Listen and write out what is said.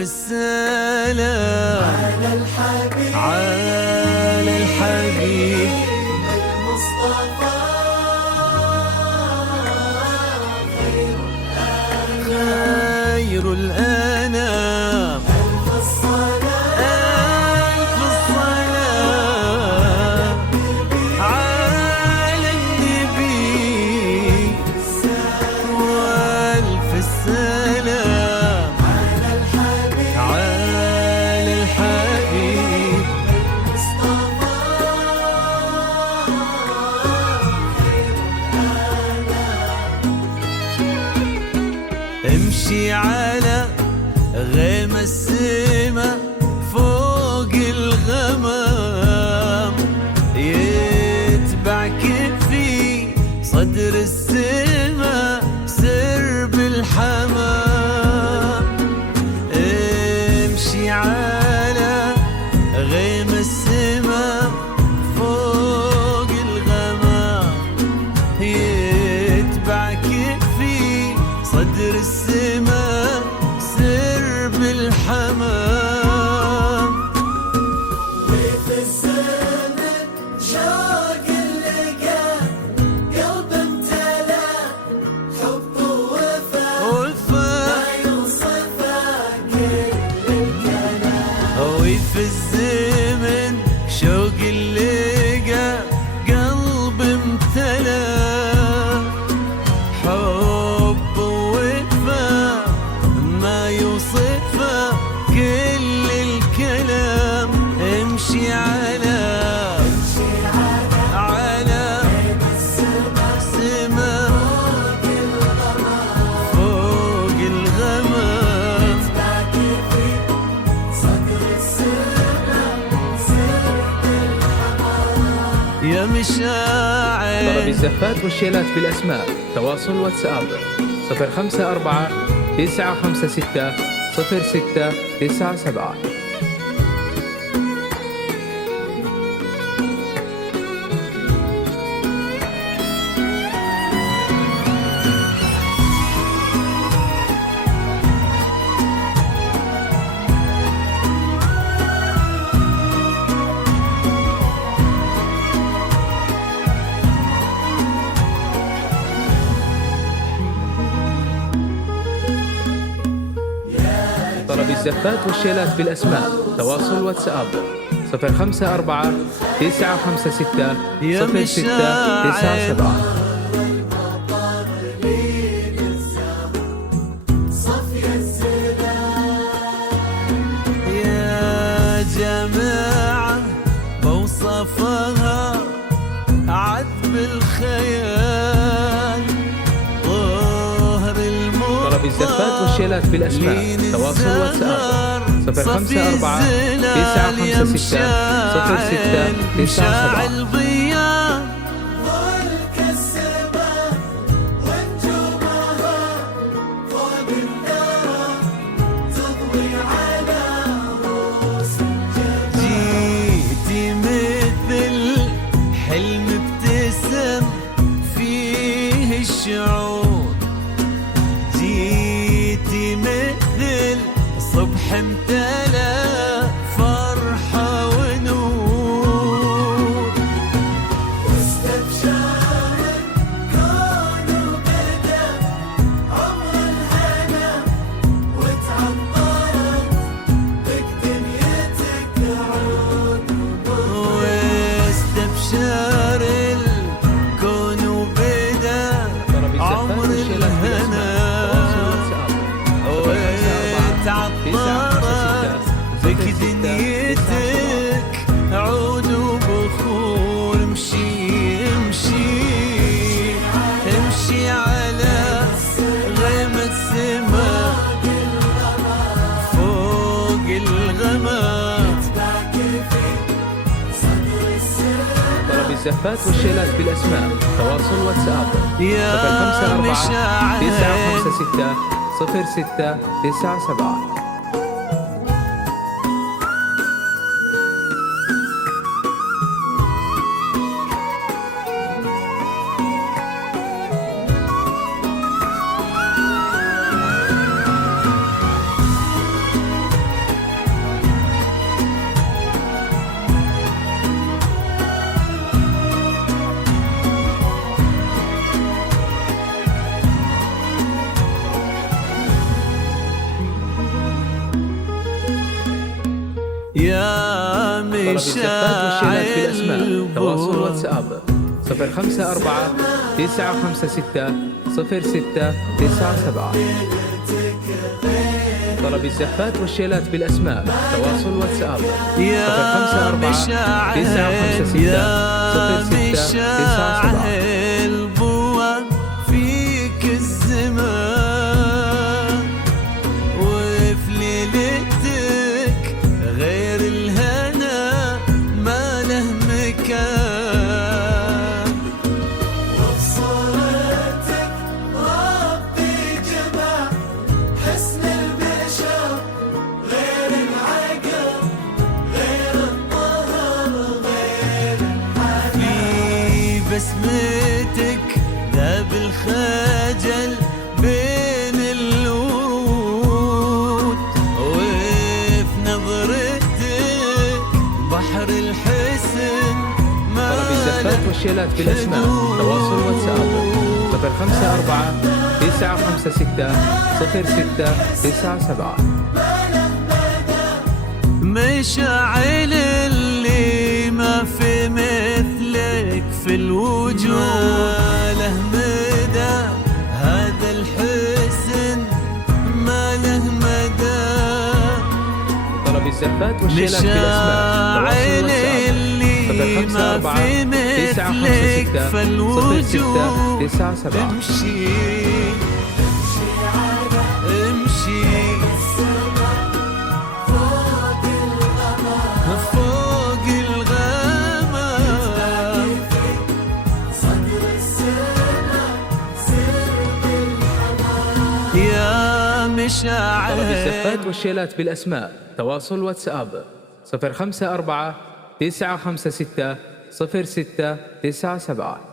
السلام على الحبيب، على الحبيب المصطفى خير الأنام. ألف الصلاة، ألف الصلاة على النبي، وألف السلام على الحبيب، على الحبيب المصطفى خير الأنام. امشي على غيم السما فوق الغمام، يتبعك في صدر السما سرب الحمام. امشي على غيم السما فوق الغمام، يتبعك في صدر السما سرب الحمام. وفي الزمن شوق اللقا قلب امتلا حب ووفا ما يوصفه كل الكلام. وفي الزمن شوق اللقا قلب امتلا حب ووفا ما يوصفه كل الكلام. امشي على سما فوق الغمام، يا مشاعر. طلب الزفات والشيلات بالأسماء تواصل واتساب 054 956 0697. طلب الزفات والشيلات بالأسماء تواصل واتساب 054 956 0697. يا جماعة بوصفها عذب الخيال، طهر المرضى. طلب الزفات والشيلات بالأسماء تواصل واتساب 054 956 0697. جيتي مثل حلم ابتسم فيه الشعور، جيتي مثل صبح امتلا فرحة ونور، واستبشر الكون وبدا عمر الهنا، وتعطرت بك دنيتك عود، واستبشر الكون وبدا عمر الهنا، وتعطرت بك دنيتك عود وبخور. امشي امشي امشي على غيم السما فوق الغمام. طلب الزفات والشيلات بالأسماء تواصل واتساب يا 054 مشاعر 956 0697. يا طلب الزفات والشيلات بالأسماء تواصل واتساب 054 956 0697. طلب الزفات والشيلات بالأسماء تواصل واتساب 054 956 0697. بوا فيك الزمان وفي ليلتك غير الهنا ما له مكان وبصورتك ربي جمع حسن البشر غير العقل غير الطهر غير في بسمتك ذاب الخجل بين الورود وفي نظرتك بحر الحسن ما طلب الزفات والشيلات بالأسماء تواصل واتساب 054 956 0697. مشاعل اللي ما في مثلك في الوجود له مدى هذا الحسن ما له مدى طلب الزفات والشيلات بالأسماء تواصل واتساب 054 956 0697. امشي امشي فوق الغمام صدر السماء سر يا طلب مشاعل الزفات والشيلات بالأسماء تواصل واتساب 054 956 0697.